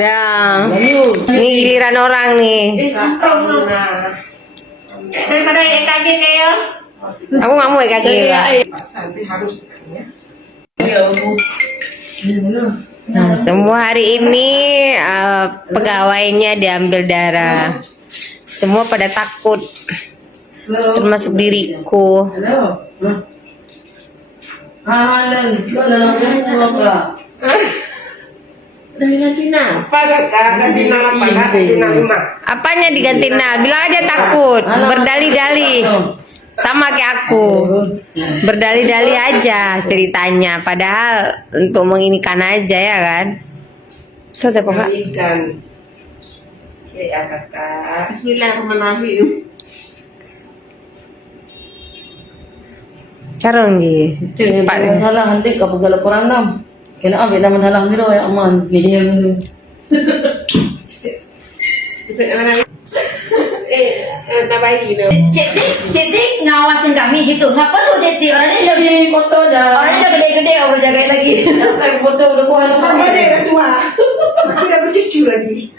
Udah. Nih giliran orang nih. Daripada kaget ya. Aku nggak mau kayak gini. Santi harus Nah, semua hari ini pegawainya diambil darah. Semua pada takut, termasuk diriku. Apanya diganti Nal? Bilang aja takut, berdali-dali. Sama kayak aku, berdali-dali aja ceritanya. Padahal untuk menginikan aja ya kan. Tuh apa kak? ikan. Ya kakak. Bismillahirrahmanirrahim. Carong ji, cepat. Salah nanti kapag laporan nam. Kaya ambil naman halang nilo ay aman. Gini yung Itu mana? Nabayi no. Jadi ngawasin kami gitu. Nggak perlu jadi orangnya lebih foto dah. Orangnya udah gede-gede orang jagain lagi. Foto udah bukan Apa deh udah tua. Udah bercucu lagi.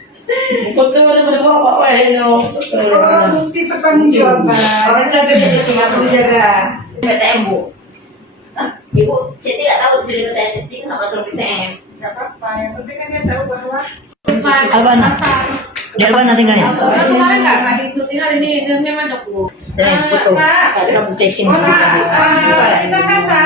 foto udah bawa no. Oh, bukti pertanggungjawaban. Orang udah gede jadi nggak perlu jaga. BTM bu. Ibu jadi nggak tahu sendiri BTM jadi nggak perlu BTM. Gak apa-apa, yang penting kan dia tahu bahwa Alban. Alban nanti nggak ya? Orang kemarin nggak di syuting hari ini memang ada ku. Foto. Kita kamu cekin. Kita kata,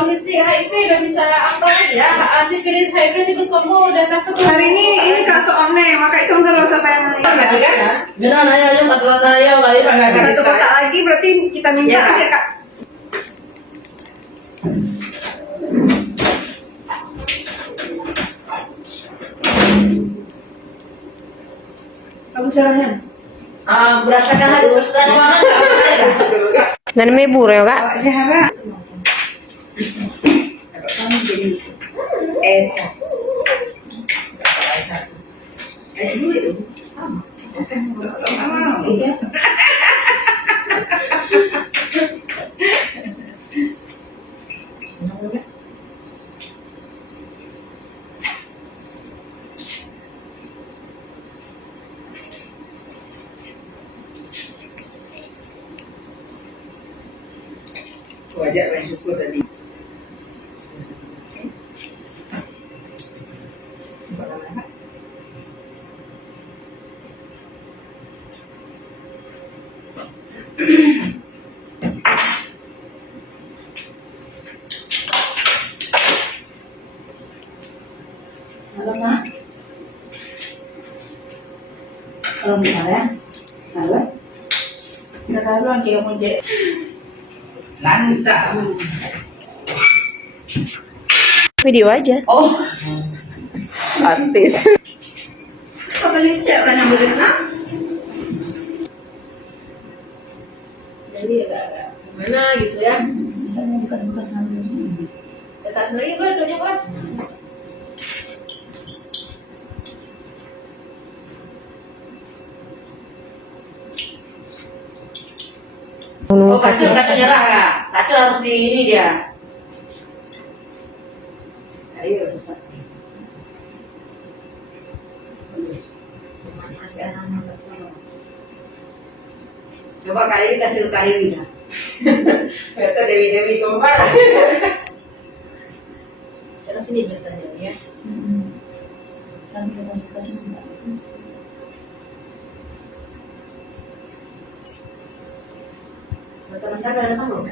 logistik HIV udah bisa apa ya? Asis krisis HIV situs kamu data satu Hari ini kasus online, maka itu nggak usah pengen. Jangan nanya aja masalah saya baik. Satu kotak lagi berarti kita minta Ya. aja kak. Aku serahnya. Berdasarkan hasil persidangan mana nggak? Dan mebur ya kak. Jahara. Esa. wajar main syukur tadi. Halo mak. Halo misalnya. Halo. Kita tahu lagi yang mau jadi. Lantak. Video aja. Oh. Artis. Apa nih cek orang yang berenang? Jadi agak Gimana gitu ya? bekas-bekas ngambil semua. Dekat sendiri boleh tuh coba. Oh, kacu nyerah kak. Kacu harus di ini dia. Ayo, susah. Coba kali ini kasih kali ini. Biasa Dewi Gombar. Terus ini biasanya ya. Kan kita kasih enggak. Bentar-bentar ada tamu.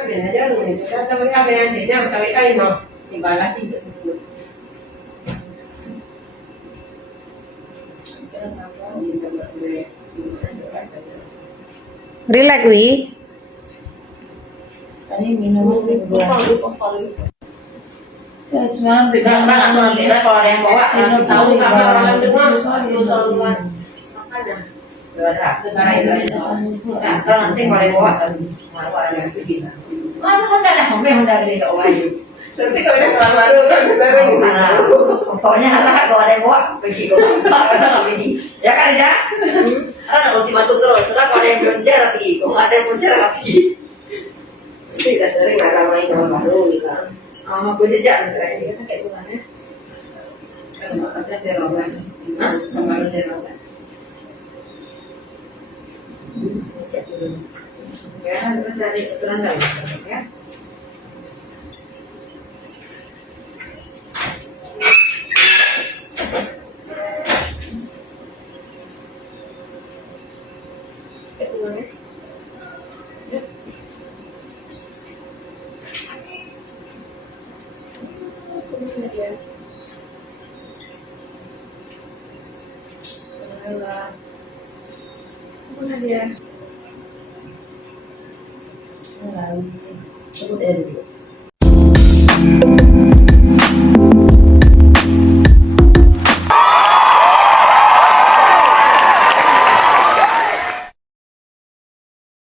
Ada aja lu itu. Tapi apa yang jadinya tapi kain no. Timbalan tidak sebut. Relax wi. Tadi minum dua. Ya, cuma tidak nanti kalau ada yang bawa minum tahu Apa orang dengar itu selalu makanya. Nah, kalau nanti kalau yang bawa malu ada yang pergi. Mana Honda dah, Honda gede tak bayi. Nanti kalau udah kelar baru kan Pokoknya anak kalau ada yang bawa pergi kok. Tak ada nggak pergi. Ya kan ya? Karena ultimatum terus, karena ada yang belum terapi, kok ada yang belum terapi. Tidak sering ada main orang baru kan. Aku jejak ini kan kayak gimana? Kalau ada serokan, baru serokan. Cek dulu. Ya, terus dari aturan lain, ya. Cek dulu ya. Lalu,